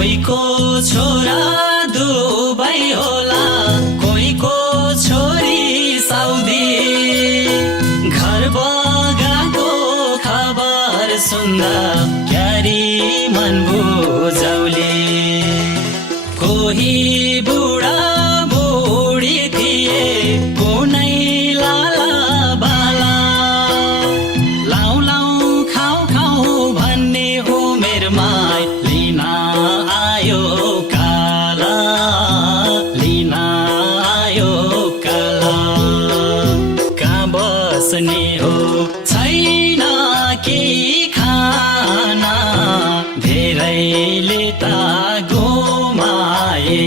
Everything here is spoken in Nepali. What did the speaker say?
कोहीको छोरा दुबई होला, कोहीको छोरी साउदी। घर बगाको खबर सुन्दा क्यारी मन बुझाउले। कोही बुढा बुढी थिए कुनै लाला बाला, लाउ लाउ खाउ खाउ भन्ने उमेरमा लिन आयो काला, लिन आयो काला। कहाँ बस्ने हो छैन केही खाना, धेरैले त गुमाए